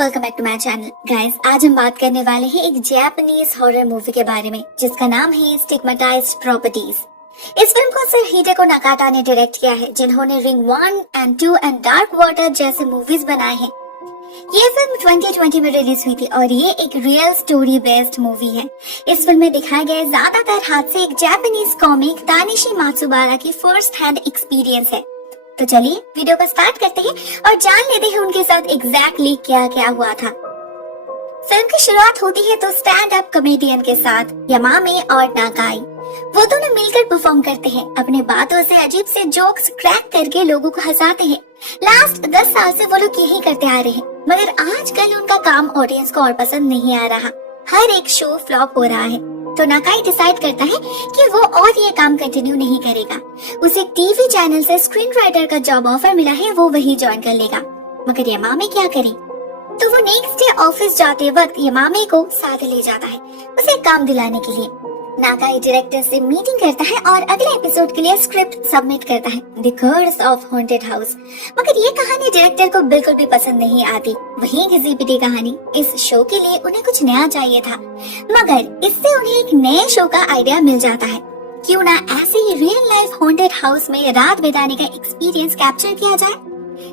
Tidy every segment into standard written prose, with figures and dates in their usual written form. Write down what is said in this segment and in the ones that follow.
Welcome back to my channel. Guys, आज हम बात करने वाले हैं एक जापानीज हॉरर मूवी के बारे में जिसका नाम है स्टिग्मेटाइज्ड प्रॉपर्टीज। इस फिल्म को सर हिडेको नाकाटा ने डायरेक्ट किया है, जिन्होंने ring 1 and 2 and dark water जैसे मूवीज बनाए हैं। ये फिल्म 2020 में रिलीज हुई थी और ये एक रियल स्टोरी बेस्ड मूवी है। इस फिल्म में दिखाए गए ज्यादातर हादसे एक जापानीज कॉमिक तानिशी मात्सुबारा की फर्स्ट हैंड एक्सपीरियंस है। तो चलिए वीडियो को स्टार्ट करते हैं और जान लेते हैं उनके साथ एग्जैक्टली क्या क्या हुआ था। फिल्म की शुरुआत होती है तो स्टैंड अप कॉमेडियन के साथ यमामे और नाकाई। वो दोनों मिलकर परफॉर्म करते हैं, अपने बातों से अजीब से जोक्स क्रैक करके लोगों को हंसाते हैं। लास्ट 10 साल से वो लोग यही करते आ रहे हैं, मगर आजकल उनका काम ऑडियंस को और पसंद नहीं आ रहा। हर एक शो फ्लॉप हो रहा है, तो नाकाई डिसाइड करता है कि वो और ये काम कंटिन्यू नहीं करेगा। उसे टीवी चैनल से स्क्रीन राइटर का जॉब ऑफर मिला है, वो वही ज्वाइन कर लेगा। मगर यमामे क्या करे, तो वो नेक्स्ट डे ऑफिस जाते वक्त यमामे को साथ ले जाता है उसे काम दिलाने के लिए। नाकाई डायरेक्टर से मीटिंग करता है और अगले एपिसोड के लिए स्क्रिप्ट सबमिट करता है, the curse of haunted house. मगर ये कहानी डायरेक्टर को बिल्कुल भी पसंद नहीं आती। वही घिसी पिटी कहानी। इस शो के लिए उन्हें कुछ नया चाहिए था, मगर इससे उन्हें एक नए शो का आइडिया मिल जाता है। क्यों ना ऐसे ही रियल लाइफ हॉन्टेड हाउस में रात बिताने का एक्सपीरियंस कैप्चर किया जाए।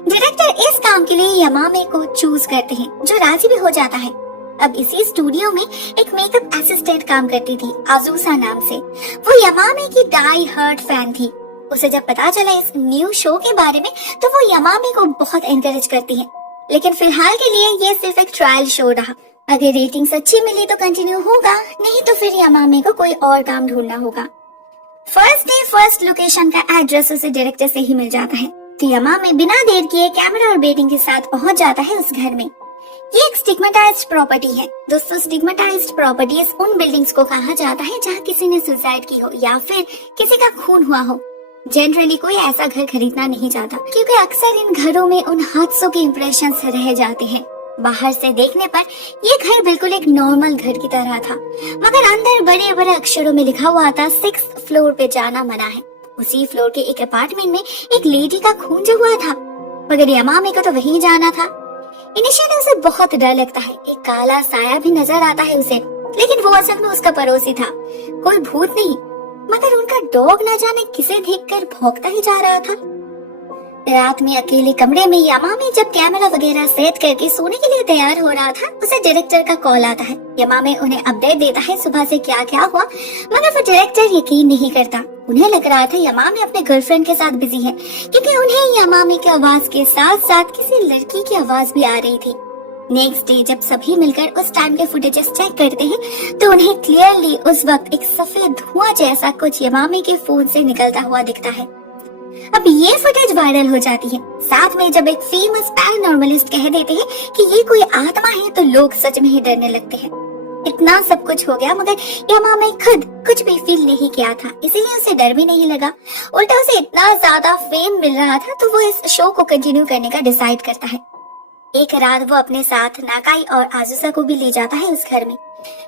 डायरेक्टर इस काम के लिए यमामे को चूज करते हैं, जो राजी भी हो जाता है। अब इसी स्टूडियो में एक मेकअप असिस्टेंट काम करती थी, आजुसा नाम से। वो यमामे की डाई हार्ड फैन थी। उसे जब पता चला इस न्यू शो के बारे में, तो वो यमामे को बहुत एनकरेज करती है। लेकिन फिलहाल के लिए ये सिर्फ एक ट्रायल शो रहा। अगर रेटिंग्स अच्छी मिली तो कंटिन्यू होगा, नहीं तो फिर यमामे को कोई और काम ढूंढना होगा। फर्स्ट डे फर्स्ट लोकेशन का एड्रेस उसे डायरेक्टर से ही मिल जाता है, तो यमामे बिना देर किए कैमरा और बेटिंग के साथ पहुंच जाता है उस घर में। ये एक स्टिग्मेटाइज्ड प्रॉपर्टी है। दोस्तों, स्टिग्मेटाइज्ड प्रॉपर्टीज उन बिल्डिंग्स को कहा जाता है जहाँ किसी ने सुसाइड की हो या फिर किसी का खून हुआ हो। जनरली कोई ऐसा घर खरीदना नहीं चाहता, क्योंकि अक्सर इन घरों में उन हादसों के इम्प्रेशंस रह जाते हैं। बाहर से देखने पर ये घर बिल्कुल एक नॉर्मल घर की तरह था, मगर अंदर बड़े बड़े अक्षरों में लिखा हुआ था 6th फ्लोर पे जाना मना है। उसी फ्लोर के एक अपार्टमेंट में एक लेडी का खून जो हुआ था, मगर यमामे को तो वहीं जाना था। इनिशियली उसे बहुत डर लगता है, एक काला साया भी नजर आता है उसे, लेकिन वो असल में उसका पड़ोसी था, कोई भूत नहीं। मगर उनका डॉग न जाने किसे देखकर भौंकता ही जा रहा था। रात में अकेले कमरे में यमामे जब कैमरा वगैरह सेट करके सोने के लिए तैयार हो रहा था, उसे डायरेक्टर का कॉल आता है। यमामे उन्हें अपडेट देता है सुबह से क्या क्या हुआ, मगर वो डायरेक्टर यकीन नहीं करता। उन्हें लग रहा था यमामे अपने गर्लफ्रेंड के साथ बिजी है, क्योंकि उन्हें यमामे की आवाज के साथ साथ किसी लड़की की आवाज भी आ रही थी। नेक्स्ट डे जब सभी मिलकर उस टाइम के फुटेजेस चेक करते हैं, तो उन्हें क्लियरली उस वक्त एक सफेद धुआं जैसा कुछ यमामे के फोन से निकलता हुआ दिखता है। अब ये फुटेज वायरल हो जाती है। साथ में जब एक फेमस पैरानॉर्मलिस्ट कह देते हैं कि ये कोई आत्मा है, तो लोग सच में ही डरने लगते हैं। इतना सब कुछ हो गया, मगर यमामे खुद कुछ भी फील नहीं किया था, इसीलिए उसे डर भी नहीं लगा। उल्टा उसे इतना ज्यादा फेम मिल रहा था, तो वो इस शो को कंटिन्यू करने का डिसाइड करता है। एक रात वो अपने साथ नाकाई और आजुसा को भी ले जाता है उस घर में,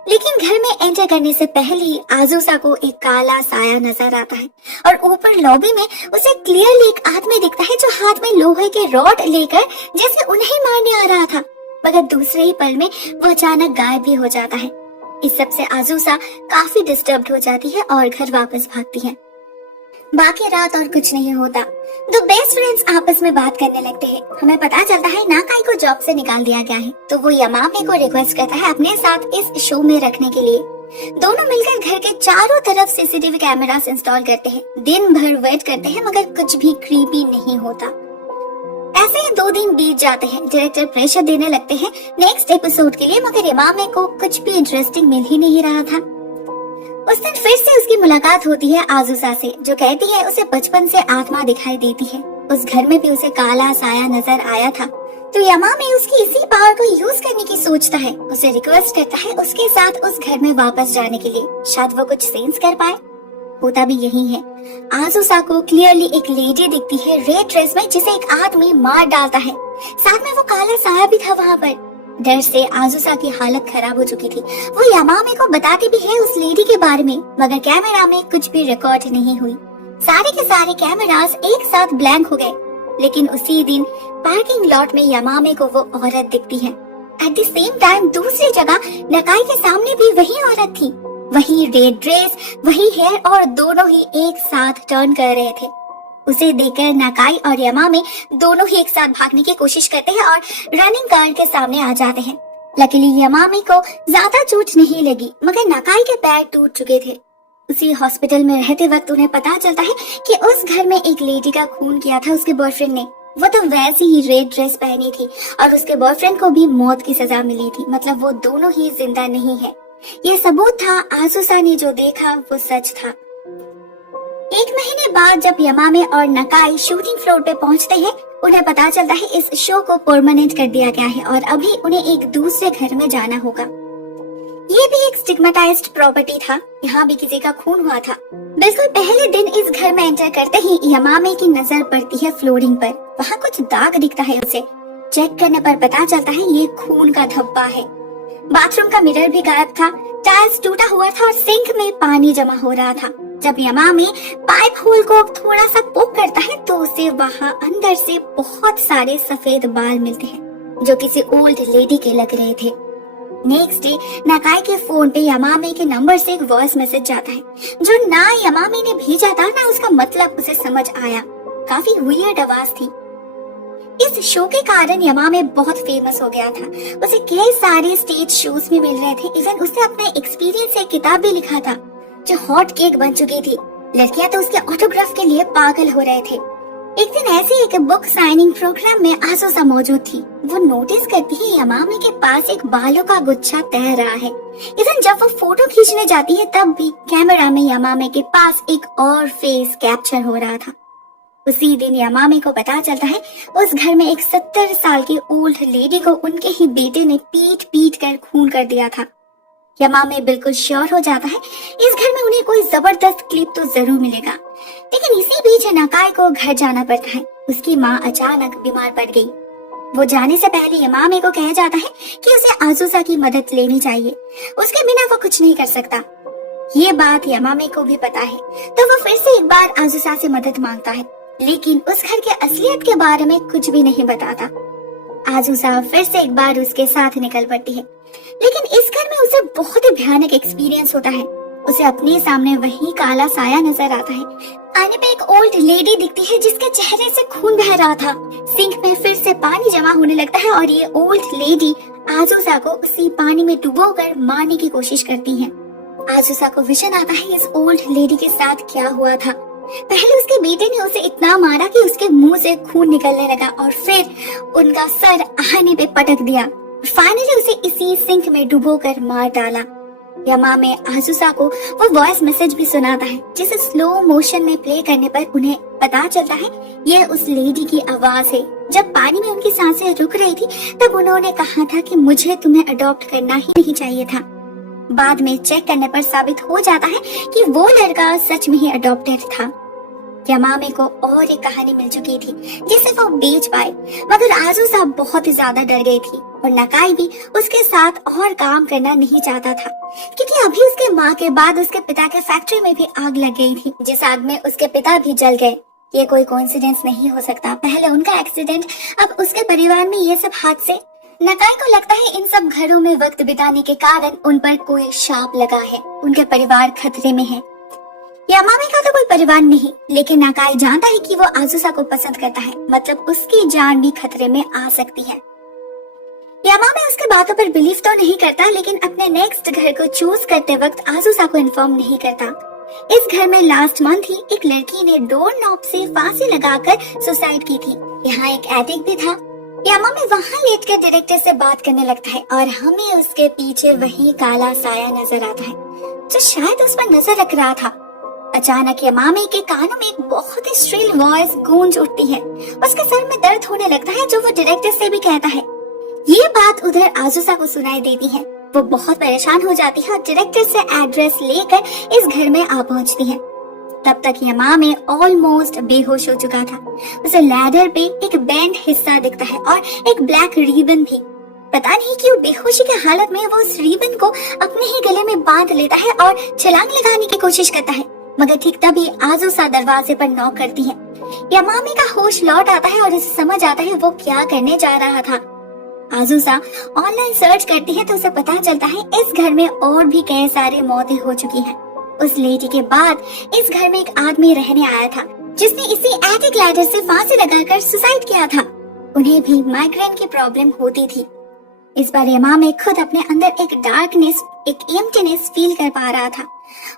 लेकिन घर में एंटर करने से पहले ही आजुसा को एक काला साया नजर आता है और ऊपर लॉबी में उसे क्लियरली एक आदमी दिखता है, जो हाथ में लोहे के रॉड लेकर जैसे उन्हें मारने आ रहा था। मगर दूसरे ही पल में वो अचानक गायब भी हो जाता है। इस सब से आजुसा काफी डिस्टर्ब्ड हो जाती है और घर वापस भागती है। बाकी रात और कुछ नहीं होता। दो बेस्ट फ्रेंड्स आपस में बात करने लगते हैं। हमें पता चलता है नाकाई को जॉब से निकाल दिया गया है, तो वो यमामे को रिक्वेस्ट करता है अपने साथ इस शो में रखने के लिए। दोनों मिलकर घर के चारों तरफ सीसीटीवी कैमरास इंस्टॉल करते हैं। दिन भर वेट करते हैं, मगर कुछ भी क्रीपी नहीं होता। ऐसे ही 2 दिन बीत जाते हैं। डायरेक्टर प्रेशर देने लगते हैं नेक्स्ट एपिसोड के लिए, मगर यमामे को कुछ भी इंटरेस्टिंग मिल ही नहीं रहा था। उस दिन फिर से उसकी मुलाकात होती है आजुसा से, जो कहती है उसे बचपन से आत्मा दिखाई देती है। उस घर में भी उसे काला साया नजर आया था, तो यमामे उसकी इसी पावर को यूज करने की सोचता है। उसे रिक्वेस्ट करता है उसके साथ उस घर में वापस जाने के लिए, शायद वो कुछ सेंस कर पाए। होता भी यही है। आजुसा को क्लियरली एक लेडी दिखती है रेड ड्रेस में, जिसे एक आदमी मार डालता है। साथ में वो काला साया भी था वहाँ पर। डर से आजुसा की हालत खराब हो चुकी थी। वो यमामे को बताती भी है उस लेडी के बारे में, मगर कैमरा में कुछ भी रिकॉर्ड नहीं हुई। सारे के सारे कैमरास एक साथ ब्लैंक हो गए। लेकिन उसी दिन पार्किंग लॉट में यमामे को वो औरत दिखती है। एट द सेम टाइम दूसरी जगह नकाई के सामने भी वही औरत थी, वही रेड ड्रेस, वही हेयर, और दोनों ही एक साथ टर्न कर रहे थे। उसे देखकर नकाई और यमामे दोनों ही एक साथ भागने की कोशिश करते हैं और रनिंग गार्ड के सामने आ जाते हैं। लकीली यमामे को ज्यादा चोट नहीं लगी, मगर नकाई के पैर टूट चुके थे। उसी हॉस्पिटल में रहते वक्त उन्हें पता चलता है कि उस घर में एक लेडी का खून किया था उसके बॉयफ्रेंड ने। वो तो वैसी ही रेड ड्रेस पहनी थी और उसके बॉयफ्रेंड को भी मौत की सजा मिली थी, मतलब वो दोनों ही जिंदा नहीं है। ये सबूत था, आजुसा ने जो देखा वो सच था। एक महीने बाद जब यमामे और नकाई शूटिंग फ्लोर पे पहुंचते हैं, उन्हें पता चलता है इस शो को परमानेंट कर दिया गया है और अभी उन्हें एक दूसरे घर में जाना होगा। ये भी एक स्टिग्मेटाइज्ड प्रॉपर्टी था, यहाँ भी किसी का खून हुआ था। बिल्कुल पहले दिन इस घर में एंटर करते ही यमामे की नजर पड़ती है फ्लोरिंग पर। वहाँ कुछ दाग दिखता है उसे। चेक करने पर पता चलता है ये खून का धब्बा है। बाथरूम का मिरर भी गायब था, टाइल्स टूटा हुआ था और सिंक में पानी जमा हो रहा था। जब यमामे पाइप होल को थोड़ा सा पोक करता है तो उसे वहाँ अंदर से बहुत सारे सफेद बाल मिलते हैं जो किसी ओल्ड लेडी के लग रहे थे। नेक्स्ट डे नकाई के फोन पे यमामे के नंबर से एक वॉइस मैसेज जाता है जो ना यमामे ने भेजा था ना उसका मतलब उसे समझ आया। काफी वियर्ड आवाज थी। इस शो के कारण यमामे बहुत फेमस हो गया था। उसे कई सारे स्टेज शोज में मिल रहे थे। इवन उसने अपने एक्सपीरियंस से किताब भी लिखा था जो हॉट केक बन चुकी थी। लड़कियां तो उसके ऑटोग्राफ के लिए पागल हो रहे थे। एक दिन ऐसे एक बुक साइनिंग प्रोग्राम में आजुसा मौजूद थी। वो नोटिस करती है यमामे के पास एक बालों का गुच्छा तैर रहा है। इवन जब वो फोटो खींचने जाती है तब भी कैमरा में यमामे के पास एक और फेस कैप्चर हो रहा था। उसी दिन यमामे को पता चलता है उस घर में एक 70 साल की ओल्ड लेडी को उनके ही बेटे ने पीट पीट कर खून कर दिया था। यमामे बिल्कुल श्योर हो जाता है इस घर में उन्हें कोई जबरदस्त क्लिप तो जरूर मिलेगा। लेकिन इसी बीच नकाई को घर जाना पड़ता है। उसकी माँ अचानक बीमार पड़ गई। वो जाने से पहले यमामे को कहा जाता है कि उसे आजुसा की मदद लेनी चाहिए, उसके बिना वो कुछ नहीं कर सकता। ये बात यमामे को भी पता है तो वो फिर से एक बार आजुसा से मदद मांगता है, लेकिन उस घर के असलियत के बारे में कुछ भी नहीं बताता। आजुसा फिर से एक बार उसके साथ निकल पड़ती है, लेकिन इस घर में उसे बहुत ही भयानक एक्सपीरियंस होता है। उसे अपने सामने वही काला साया नजर आता है। आने पे एक ओल्ड लेडी दिखती है जिसके चेहरे से खून बह रहा था। सिंक में फिर से पानी जमा होने लगता है और ये ओल्ड लेडी आजुसा को उसी पानी में डुबोकर मारने की कोशिश करती है। आजुसा को विजन आता है इस ओल्ड लेडी के साथ क्या हुआ था। पहले उसके बेटे ने उसे इतना मारा कि उसके मुंह से खून निकलने लगा और फिर उनका सर आने पे पटक दिया। फाइनली उसे इसी सिंक में डुबोकर मार डाला। यमामे आजुसा को वो वॉइस मैसेज भी सुनाता है जिसे स्लो मोशन में प्ले करने पर उन्हें पता चलता है यह उस लेडी की आवाज है। जब पानी में उनकी सांसें रुक रही थी तब उन्होंने कहा था कि मुझे तुम्हें अडॉप्ट करना ही नहीं चाहिए था। बाद में चेक करने पर साबित हो जाता है कि वो लड़का सच में ही अडॉप्टेड था। यमामे को और एक कहानी मिल चुकी थी जिसे वो बेच पाए, मगर आजुसा बहुत ही ज्यादा डर गई थी और नकाई भी उसके साथ और काम करना नहीं चाहता था, क्योंकि अभी उसके माँ के बाद उसके पिता के फैक्ट्री में भी आग लग गई थी, जिस आग में उसके पिता भी जल गए। ये कोई कोइंसिडेंस नहीं हो सकता। पहले उनका एक्सीडेंट, अब उसके परिवार में ये सब हादसे। नकाई को लगता है इन सब घरों में वक्त बिताने के कारण उन पर कोई शाप लगा है, उनके परिवार खतरे में है। यमामे का तो कोई परिवार नहीं, लेकिन नकाई जानता है कि वो आजुसा को पसंद करता है, मतलब उसकी जान भी खतरे में आ सकती है। यमामे उसके बातों पर बिलीव तो नहीं करता, लेकिन अपने नेक्स्ट घर को चूज करते वक्त आजुसा को इन्फॉर्म नहीं करता। इस घर में लास्ट मंथ ही एक लड़की ने डोर नॉब से फांसी लगाकर सुसाइड की थी। यहाँ एक एटिक भी था। यमामे वहाँ लेटकर डायरेक्टर से बात करने लगता है और हमें उसके पीछे वही काला साया नजर आता है जो शायद उस पर नजर रख रहा था। अचानक यमामे के कानों में एक बहुत ही श्रिल वॉइस गूंज उठती है। उसके सर में दर्द होने लगता है जो वो डायरेक्टर से भी कहता है। ये बात उधर आजुसा को सुनाई देती है। वो बहुत परेशान हो जाती है और डायरेक्टर से एड्रेस लेकर इस घर में आ पहुंचती है। तब तक यमामे ऑलमोस्ट बेहोश हो चुका था। उसे लैडर पे एक बैंड हिस्सा दिखता है और एक ब्लैक रिबन भी। पता नहीं क्यों बेहोशी के हालत में वो उस रिबन को अपने ही गले में बांध लेता है और छलांग लगाने की कोशिश करता है, मगर ठीक तभी आजुसा दरवाजे पर नॉक करती है। यमामे का होश लौट आता है और उसे समझ आता है वो क्या करने जा रहा था। आजुसा ऑनलाइन सर्च करती है तो उसे पता चलता है इस घर में और भी कई सारी मौतें हो चुकी हैं। उस लेडी के बाद इस घर में एक आदमी रहने आया था जिसने इसी एटिक लैडर से फांसी लगाकर सुसाइड किया था। उन्हें भी माइग्रेन की प्रॉब्लम होती थी। इस बार यमामे खुद अपने अंदर एक डार्कनेस, एक एम्प्टीनेस फील कर पा रहा था।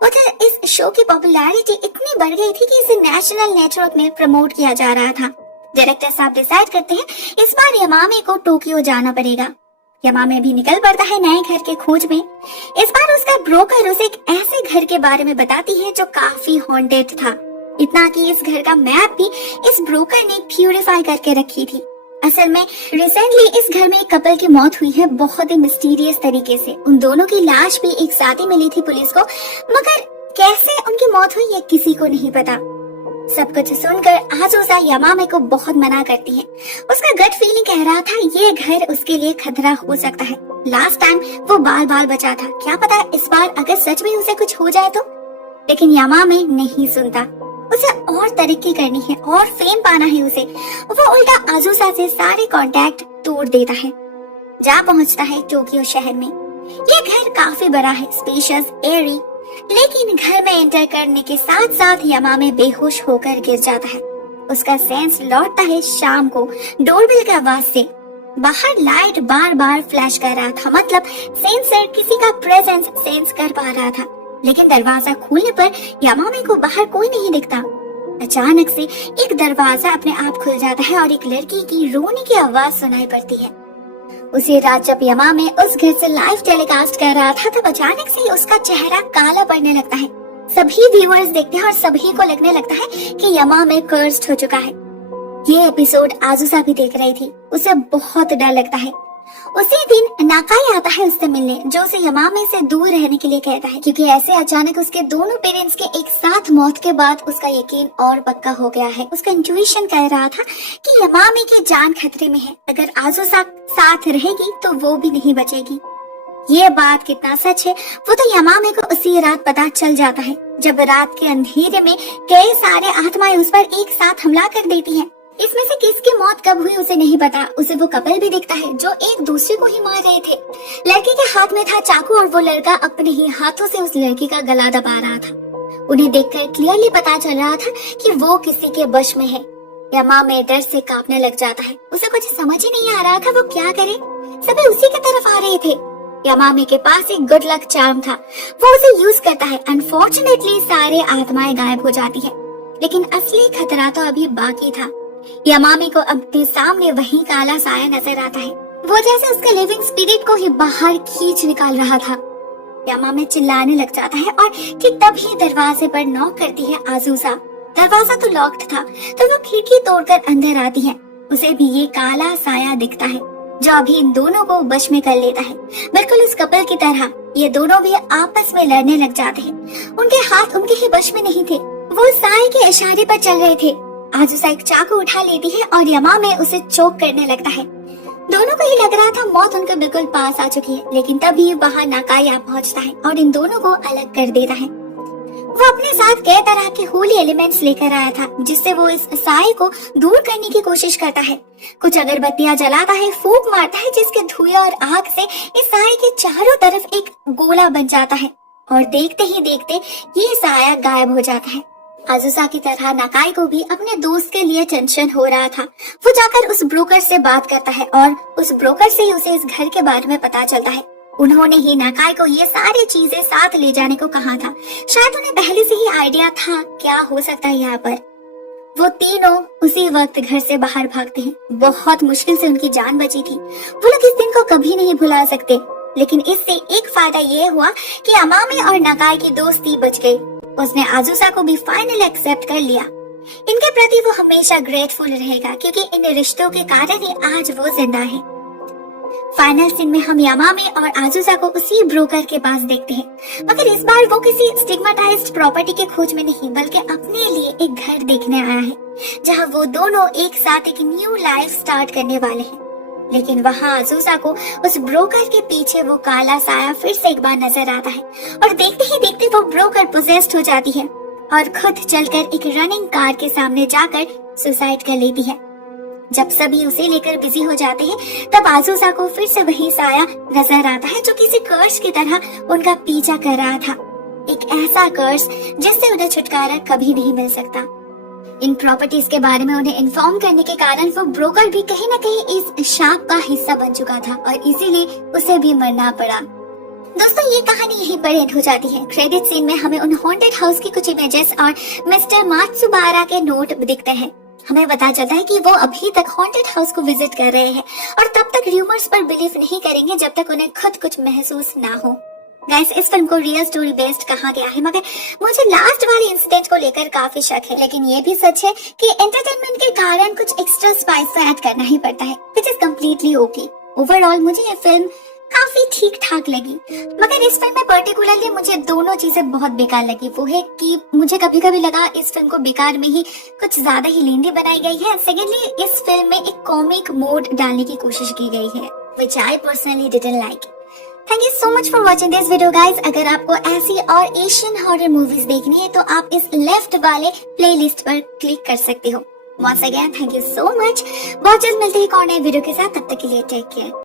उधर इस शो की पॉपुलैरिटी इतनी बढ़ गई थी कि इसे नेशनल नेटवर्क में प्रमोट किया जा रहा था। डायरेक्टर साहब डिसाइड करते हैं इस बार यमामे को टोक्यो जाना पड़ेगा। यमामे भी निकल पड़ता है नए घर के खोज में। इस बार उसका ब्रोकर उसे एक ऐसे घर के बारे में बताती है जो काफी हॉन्टेड था। इतना कि इस घर का मैप भी इस ब्रोकर ने प्यूरिफाई करके रखी थी। असल में रिसेंटली इस घर में एक कपल की मौत हुई है बहुत ही मिस्टीरियस तरीके से। उन दोनों की लाश भी एक साथ ही मिली थी पुलिस को, मगर कैसे उनकी मौत हुई ये किसी को नहीं पता। सब कुछ सुनकर आजुसा यमामे को बहुत मना करती है। उसका गट फीलिंग कह रहा था ये घर उसके लिए खतरा हो सकता है। लास्ट टाइम वो बाल बाल बचा था, क्या पता इस बार अगर सच में उसे कुछ हो जाए तो। लेकिन यमामे नहीं सुनता। उसे और तरक्की करनी है और फेम पाना है उसे। वो उल्टा आजुसा से सारे कांटेक्ट तोड़ देता है। जा पहुंचता है टोक्यो शहर में। ये घर काफी बड़ा है, स्पेशियस, एयरी, लेकिन घर में एंटर करने के साथ साथ यमामे बेहोश होकर गिर जाता है। उसका सेंस लौटता है शाम को डोरबेल की आवाज से। बाहर लाइट बार बार फ्लैश कर रहा था, मतलब सेंसर किसी का प्रेजेंस सेंस कर पा रहा था। लेकिन दरवाजा खोलने पर यमामे को बाहर कोई नहीं दिखता। अचानक से एक दरवाजा अपने आप खुल जाता है और एक लड़की की रोने की आवाज सुनाई पड़ती है। उसी रात जब यमामे उस घर से लाइव टेलीकास्ट कर रहा था तब अचानक से उसका चेहरा काला पड़ने लगता है। सभी व्यूअर्स देखते हैं और सभी को लगने लगता है कि यमामे कर्स्ड हो चुका है। ये एपिसोड आजुसा भी देख रही थी। उसे बहुत डर लगता है। उसी दिन नाकाई आता है उससे मिलने, जो उसे यमामे से दूर रहने के लिए कहता है, क्योंकि ऐसे अचानक उसके दोनों पेरेंट्स के एक साथ मौत के बाद उसका यकीन और पक्का हो गया है। उसका इंट्यूशन कह रहा था कि यमामे की जान खतरे में है। अगर आजुसा साथ रहेगी तो वो भी नहीं बचेगी। ये बात कितना सच है वो तो यमामे को उसी रात पता चल जाता है, जब रात के अंधेरे में कई सारे आत्माएं उस पर एक साथ हमला कर देती हैं। इसमें से किसकी मौत कब हुई उसे नहीं पता। उसे वो कपल भी दिखता है जो एक दूसरे को ही मार रहे थे। लड़की के हाथ में था चाकू और वो लड़का अपने ही हाथों से उस लड़की का गला दबा रहा था। उन्हें देखकर क्लियरली पता चल रहा था कि वो किसी के वश में है। यमामे डर से कांपने लग जाता है। उसे कुछ समझ ही नहीं आ रहा था वो क्या करे। सभी उसी की तरफ आ रहे थे। यमामे के पास एक गुड लक चार्म था, वो उसे यूज करता है। अनफॉर्चुनेटली सारे आत्माएं गायब हो जाती है, लेकिन असली खतरा तो अभी बाकी था। यमामे को अपने सामने वही काला साया नजर आता है, वो जैसे उसके लिविंग स्पिरिट को ही बाहर खींच निकाल रहा था। यमामे चिल्लाने लग जाता है और ठीक तभी दरवाजे पर नॉक करती है आजुसा। दरवाजा तो लॉक्ड था तो वो खिड़की तोड़कर अंदर आती है। उसे भी ये काला साया दिखता है जो अभी इन दोनों को वश में कर लेता है। बिल्कुल उस कपल की तरह ये दोनों भी आपस में लड़ने लग जाते हैं। उनके हाथ उनके ही वश में नहीं थे, वो साए के इशारे पर चल रहे थे। आजुसा एक चाकू उठा लेती है और यमामे उसे चोक करने लगता है। दोनों को ही लग रहा था मौत उनके बिल्कुल पास आ चुकी है, लेकिन तभी वहाँ नाकाया पहुँचता है और इन दोनों को अलग कर देता है। वो अपने साथ कई तरह के होली एलिमेंट्स लेकर आया था, जिससे वो इस साए को दूर करने की कोशिश करता है। कुछ अगरबत्तियां जलाता है, फूंक मारता है, जिसके धुएं और आग से इस साए के चारों तरफ एक गोला बन जाता है और देखते ही देखते ये साया गायब हो जाता है। आजुसा की तरह नाकाई को भी अपने दोस्त के लिए टेंशन हो रहा था। वो जाकर उस ब्रोकर से बात करता है और उस ब्रोकर से ही उसे इस घर के बारे में पता चलता है। उन्होंने ही नाकाई को ये सारी चीजें साथ ले जाने को कहा था। शायद उन्हें पहले से ही आइडिया था क्या हो सकता है यहाँ पर। वो तीनों उसी वक्त घर से बाहर भागते हैं। बहुत मुश्किल से उनकी जान बची थी। वो लोग इस दिन को कभी नहीं भुला सकते, लेकिन इससे एक फायदा ये हुआ कि यमामे और नाकाई की दोस्ती बच गई। उसने आजुसा को भी फाइनली एक्सेप्ट कर लिया। इनके प्रति वो हमेशा ग्रेटफुल रहेगा, क्योंकि इन रिश्तों के कारण ही आज वो जिंदा है। फाइनल सीन में हम यमामे और आजुसा को उसी ब्रोकर के पास देखते हैं, मगर इस बार वो किसी स्टिग्मेटाइज्ड प्रॉपर्टी के खोज में नहीं, बल्कि अपने लिए एक घर देखने आया है, जहां वो दोनों एक साथ एक न्यू लाइफ स्टार्ट करने वाले हैं। लेकिन वहाँ आजुसा को उस ब्रोकर के पीछे वो काला साया फिर से एक बार नजर आता है और देखते ही देखते वो ब्रोकर पोजेस्ड हो जाती है और खुद चलकर एक रनिंग कार के सामने जाकर सुसाइड कर लेती है। जब सभी उसे लेकर बिजी हो जाते हैं तब आज़ूज़ा को फिर से वही साया नजर आता है जो किसी कर्स की तरह उनका पीछा कर रहा था। एक ऐसा कर्स जिससे उन्हें छुटकारा कभी नहीं मिल सकता। इन प्रॉपर्टीज के बारे में उन्हें इन्फॉर्म करने के कारण वो ब्रोकर भी कहीं न कहीं इस शाप का हिस्सा बन चुका था और इसीलिए उसे भी मरना पड़ा। दोस्तों, ये कहानी यहीं पर एंड हो जाती है। क्रेडिट सीन में हमें उन हॉन्टेड हाउस की कुछ इमेजेस और मिस्टर मात्सुबारा के नोट दिखते हैं। हमें पता चलता है कि वो अभी तक हॉन्टेड हाउस को विजिट कर रहे हैं और तब तक र्यूमर्स पर बिलीव नहीं करेंगे जब तक उन्हें खुद कुछ महसूस ना हो। गाइस, इस फिल्म को रियल स्टोरी बेस्ड कहा गया है, मगर मुझे लास्ट वाले इंसिडेंट को लेकर काफी शक है। लेकिन ये भी सच है कि एंटरटेनमेंट के कारण कुछ एक्स्ट्रा स्पाइस तो ऐड करना ही पड़ता है, which is completely okay. Overall मुझे ये फिल्म काफी ठीक ठाक लगी, मगर इस फिल्म में पर्टिकुलरली मुझे दोनों चीजें बहुत बेकार लगी। वो है कि मुझे कभी कभी लगा इस फिल्म को बेकार में ही कुछ ज्यादा ही लेंदी बनाई गई है। सेकेंडली, इस फिल्म में एक कॉमिक मोड डालने की कोशिश की गई है, which I personally didn't like. Thank you so much for watching this video guys. अगर आपको ऐसी और एशियन हॉरर मूवीज देखनी है तो आप इस लेफ्ट वाले प्लेलिस्ट पर क्लिक कर सकते हो। Once again thank you so much. बहुत जल्द मिलते हैं एक और नए वीडियो के साथ, तब तक के लिए टेक केयर।